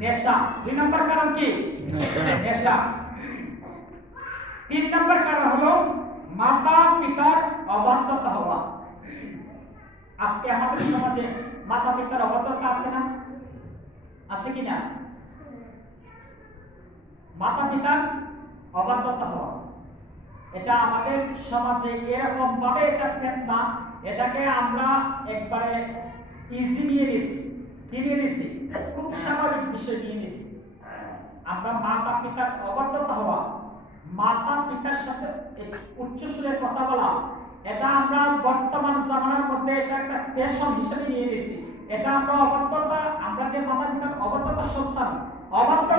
নেশা। 2 নম্বর কারণ কি? নেশা। 3 নম্বর কারণ হলো মাতা পিতার অবাধ্যতা হওয়া। আজকে আমাদের সমাজে মাতা পিতার অবাধ্যতা আছে না? আছে কি না? মাতা পিতার অবাধ্যতা হওয়া, এটা আমাদের সমাজে এরকম ভাবে এটা ফেতনা, এটাকে আমরা একবারে ইজি নিয়ে নিয়েছি, নিয়ে নিয়েছি, খুব স্বাভাবিক বিষয় নিয়ে নিয়েছি। আমরা মাতা পিতার অবাধ্যতা হওয়া, মাতা পিতার সাথে উচ্চ সুরে কথা বলা, এটা আমরা বর্তমান জামানার মধ্যে এটা একটা ফ্যাশন হিসেবে নিয়ে নিয়েছি। এটা আমরা অবাধ্যতা, আমরা যে মাতা পিতার অবাধ্যতার সন্তান, অবাধ্যতা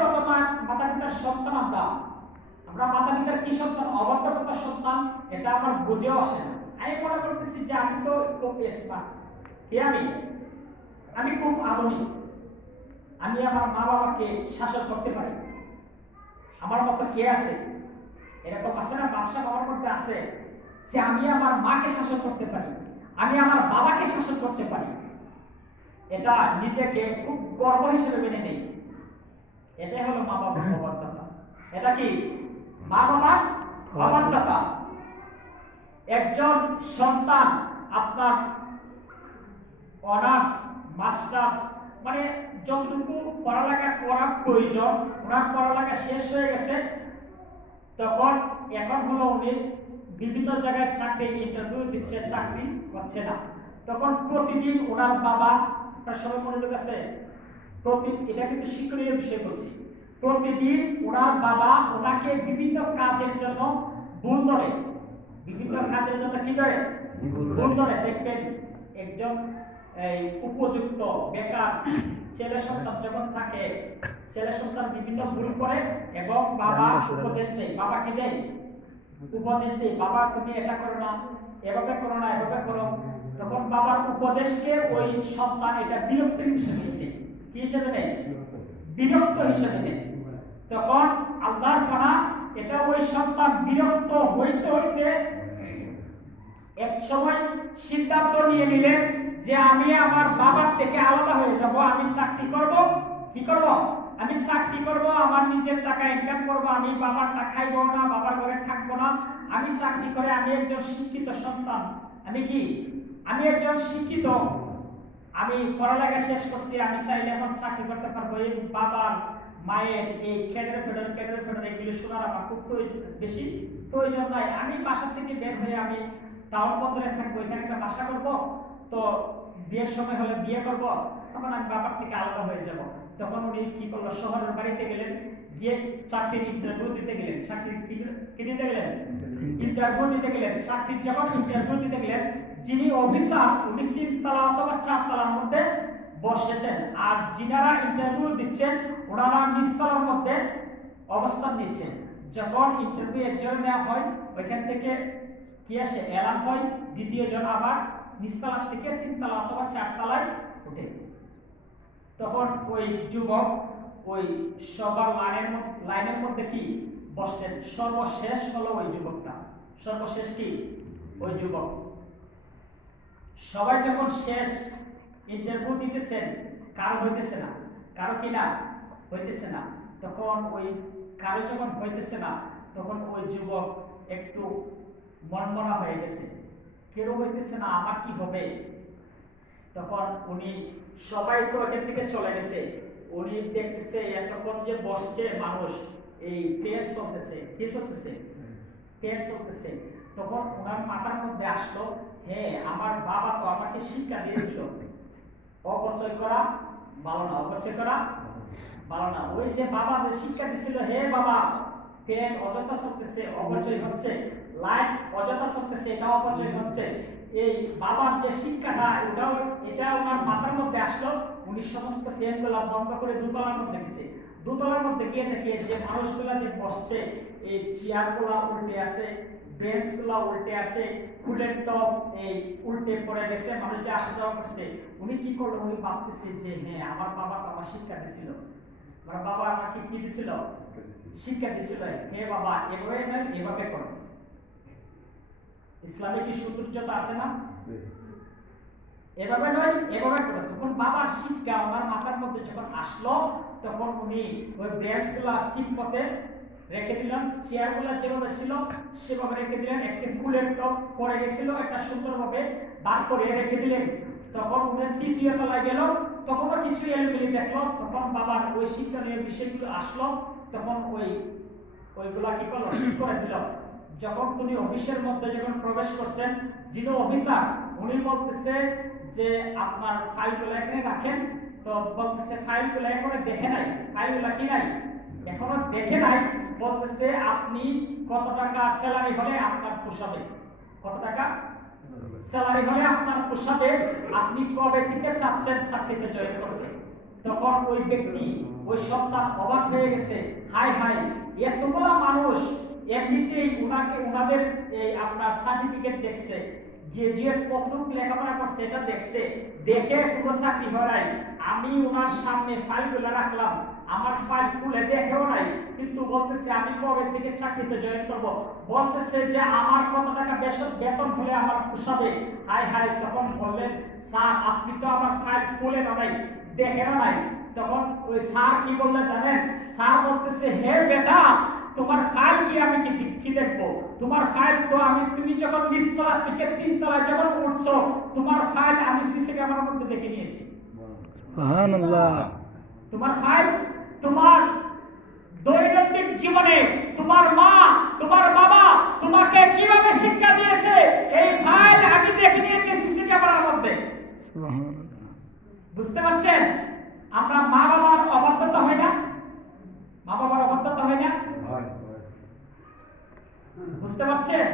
মাতা পিতার সন্তান, আমরা মাতা পিতার কি সন্তান? অবাধ্যতার সন্তান। এটা আমার বুঝেও আসে না। আমি মনে করতেছি যে আমি তো খুব স্মার্ট, কে আমি খুব আধুনিক, আমি আমার মা বাবাকে শাসন করতে পারি, আমার মতো কে আছে? এরকম আছে না? ব্যবসা আমার মধ্যে আছে যে আমি আমার মাকে শাসন করতে পারি, আমি আমার বাবাকে শাসন করতে পারি। এটা নিজেকে খুব গর্ব হিসেবে মেনে নেই। এটাই হলো মা বাবার অবাধ্যতা। এটা কি? মা বাবার অবাধ্যতা। একজন সন্তান আপনার অনার্স মাস্টার্স মানে যতটুকু পড়ালেখা করা প্রয়োজন, ওনার পড়ালেখা শেষ হয়ে গেছে, তখন এখন হলো উনি বিভিন্ন জায়গায় চাকরি ইন্টারভিউ দিচ্ছে, চাকরি হচ্ছে না। তখন প্রতিদিন ওনার বাবা, আপনার সবাই মনোযোগ আছে, এটা কিন্তু শিক্ষণীয় বিষয় বলছি, প্রতিদিন ওনার বাবা ওনাকে বিভিন্ন কাজের জন্য ভুল ধরে, বিভিন্ন কাজের জন্য কি ধরে? ভুল ধরে। দেখবেন একজন এই উপযুক্ত বেকার ছেলে সন্তান যখন থাকে, ছেলে সন্তান বিভিন্ন ভুল করে এবং বাবা উপদেশ দেয়, বাবা কি দেয়? উপদেশ দেয়, বাবা তুমি এটা করো না, এভাবে করো না, এভাবে করো। তখন বাবার উপদেশকে ওই সন্তান এটা বিরক্ত হিসেবে নেয়। কি হিসেবে নেয়? বিরক্ত হিসেবে নেয়। তখন আল্লাহর পানা, এটা ওই সন্তান বিরক্ত হইতে হইতে এক সময় সিদ্ধান্ত নিয়ে নিলেন যে আমি আমার বাবার থেকে আলাদা হয়ে যাব, আমি চাকরি করব। কি করব? আমি চাকরি করব, আমার নিজের টাকা ইনকাম করব, আমি বাবার টাকা খাইব না, বাবার ঘরে থাকবো না, আমি চাকরি করে আমি একজন শিক্ষিত সন্তান। আমি কি? আমি একজন শিক্ষিত, আমি পড়ালেখা শেষ করছি, আমি চাইলে এখন চাকরি করতে পারবো। এই বাবার মায়ের এই কেডার ফেডার এগুলো শোনার আমার খুব বেশি প্রয়োজন নাই। আমি বাসা থেকে বের হয়ে আমি টাউন বন্দরে থাকবো, এখানে একটা বাসা করবো, তো বিয়ের সময় হলে বিয়ে করব, তখন আমি বাবার থেকে আলাদা হয়ে যাব। তখন উনি কি করলো? শহরের বাড়িতে গেলেন, গিয়ে চাকরির ইন্টারভিউ দিতে গেলেন। চাকরির কি দিতে গেলেন? ইন্টারভিউ দিতে গেলেন। চাকরির যখন ইন্টারভিউ দিতে গেলেন, যিনি অফিসার উনি 3 তলা অথবা 4 তলার মধ্যে বসেছেন, আর যিনারা ইন্টারভিউ দিচ্ছেন ওনারা নিচতলার মধ্যে অবস্থান নিচ্ছেন। যখন ইন্টারভিউ একজন নেওয়া হয়, ওইখান থেকে কি আসে? এলান হয়, দ্বিতীয় জন আবার নিচতলা থেকে 3 তলা অথবা 4 তলায় ওঠে। তখন ওই যুবক ওই সবার লাইনের মধ্যে কি বসলেন? সর্বশেষ হলো ওই যুবকটা। সর্বশেষ কি? ওই যুবক। সবাই যখন শেষ ইন্টারভিউ দিতেছেন, কারো হইতেছে না, কারো কি না হইতেছে না, তখন ওই কারো যখন হইতেছে না, তখন ওই যুবক একটু মনমনা হয়ে গেছে, কেউ হইতেছে না, আমার কি হবে? তখন উনি, সবাই তো এখান থেকে চলে গেছে, উনি দেখতেছে এতক্ষণ যে বসছে মানুষ, এই পেন চলতেছে, কি চলতেছে? পেন চলতেছে। তখন ওনার মাথার মধ্যে আসলো, হ্যাঁ আমার বাবা তো আমাকে শিক্ষা দিয়েছিল অপচয় করা ভালো না, অপচয় করা ভালো না। ওই যে বাবা যে শিক্ষা দিয়েছিল, হে বাবা পেন অযথা চলতেছে, অপচয় হচ্ছে, লাইট অযথা চলতেছে, এটা অপচয় হচ্ছে, এই বাবার যে শিক্ষাটা এটা ওনার মাথার মধ্যে আসলো। উনি সমস্ত পেনগুলা বন্ধ করে দোতলার মধ্যে গেছে। দোতলার মধ্যে গিয়ে দেখে যে মানুষগুলা যে বসছে, এই চেয়ারগুলা উল্টে আছে, বেঞ্চগুলা উল্টে আছে, ফুলের টপ এই উল্টে পড়ে গেছে, মানুষ যে আসা যাওয়া করছে। উনি কি করলো? উনি ভাবতেছে যে হ্যাঁ আমার বাবা তো আমার শিক্ষা দিছিল, আমার বাবা আমাকে কি দিছিল? শিক্ষা দিছিল, হে বাবা এভাবে নয় এভাবে করো। ইসলামে কি সৌন্দর্যতা আছে না? এভাবে নয়, এভাবে করে। তখন বাবার শিক্ষা ওনার মাথার মধ্যে যখন আসলো, তখন উনি ওই ব্রেঞ্চগুলা ঠিক পথে রেখে দিলেন, চেয়ারগুলো যেভাবে ছিল সেভাবে রেখে দিলেন, একটি ফুলের টপ পড়ে গেছিল, একটা সুন্দরভাবে বার করে রেখে দিলেন। তখন উনি তৃতীয় তলায় গেল, তখনও কিছু এলোমেলি দেখলো, তখন বাবার ওই শিক্ষণীয় বিষয়গুলো আসলো, তখন ওইগুলা কি করলো, ঠিক করে দিল। যখন তিনি অফিসের মধ্যে যখন প্রবেশ করছেন, যিনি অফিসার উনি বলতেছে যে আপনার ফাইলগুলো এখানে রাখেন। তো বলতেছে ফাইলগুলো এখনো দেখে নাই, ফাইলগুলো কি নাই, এখনো দেখে নাই। বলতেছে আপনি কত টাকা স্যালারি হলে আপনার পোষাবে, কত টাকা স্যালারি হলে আপনার পোষাবে, আপনি কবে থেকে চাচ্ছেন চাকরিতে জয়েন করবে। তখন ওই ব্যক্তি, ওই সন্তান অবাক হয়ে গেছে, হাই হাই, এতগুলা মানুষ এমনিতেই ওনাদের এই আপনার সার্টিফিকেট দেখছে, গ্রাজুয়েট কতটুকু লেখাপড়া করছে এটা দেখছে, দেখে কোনো চাকরি হয় নাই। আমি ওনার সামনে ফাইলগুলো রাখলাম, আমার ফাইল খুলে দেখেও নাই, কিন্তু বলতেছে আমি কবে থেকে চাকরিতে জয়েন করব, বলতেছে যে আমার কত টাকা বেতন হলে আমার পোষাবে। হাই হাই, তখন বললেন স্যার আপনি তো আমার ফাইল খুলে নাই, দেখেও নাই। তখন ওই স্যার কি বললেন জানেন? স্যার বলতেছে হে বেটা, তোমার ফাইল কি আমি কি দেখবো? তোমার ফাইল তো তুমি যখন নিচতলা থেকে তিনতলায় যখন উঠছো, তোমার ফাইল আমি সিসি ক্যামেরার মধ্যে দেখে নিয়েছি। সুবহানাল্লাহ। তোমার ফাইল, তোমার দৈনন্দিন জীবনে তোমার মা, তোমার বাবা তোমাকে কিভাবে শিক্ষা দিয়েছে, এই ফাইল আমি দেখে নিয়েছি সিসি ক্যামেরার মধ্যে। সুবহানাল্লাহ। বুঝতে পারছেন? আমরা মা বাবার অবাধ্যতা হয় না? মা বাবার অবাধ্যতা হয় না? বুঝতে পারছেন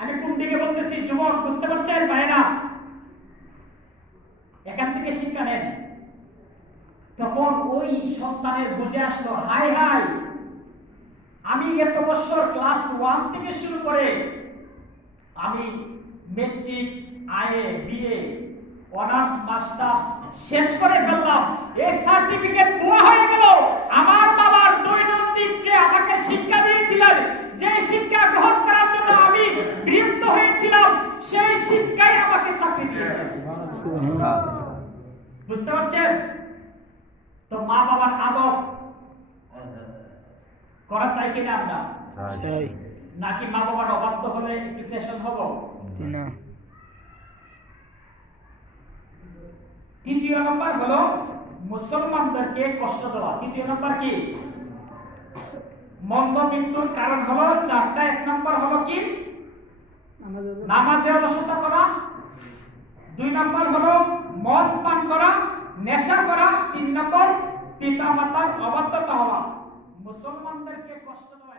আমি কোন দিকে বলতেছি? যুবক বুঝতে পারছেন ভাইরা? এখান থেকে শিক্ষা নেন। তখন ওই সন্তানের বুঝে আসলো, হাই হাই, আমি এত বছর ক্লাস 1 থেকে শুরু করে আমি metric, IA, BA, honours, masters শেষ করে ফেললাম, এই সার্টিফিকেট ভুয়া হয়ে গেল। আমার বাবার দৈনন্দিন যে আমাকে শিক্ষা দিয়েছিলেন, যে শিক্ষা গ্রহণ করার জন্য আমি বৃত্ত হয়েছিলাম, সেই শিক্ষাই আমাকে চাকরি দিয়ে দিয়েছে। বুঝতে পারছেন? তো মা বাবার আদর করা চাই কিনা আমরা? চাই। নাকি মা বাবার অবাধ্য হলে ডিপ্রেশন হব? না। তৃতীয় নম্বর হলো মুসলমানদেরকে কষ্ট দেওয়া। তৃতীয় নম্বর কি? মন্দ মৃত্যুর কারণ হলো চারটা। এক নম্বর হলো কি? নামাজে অলসতা করা। 2 নম্বর হলো মদ পান করা, নেশা করা। 3 নম্বর পিতা মাতার অবাধ্যতা হওয়া। মুসলমানদেরকে কষ্ট দেওয়া।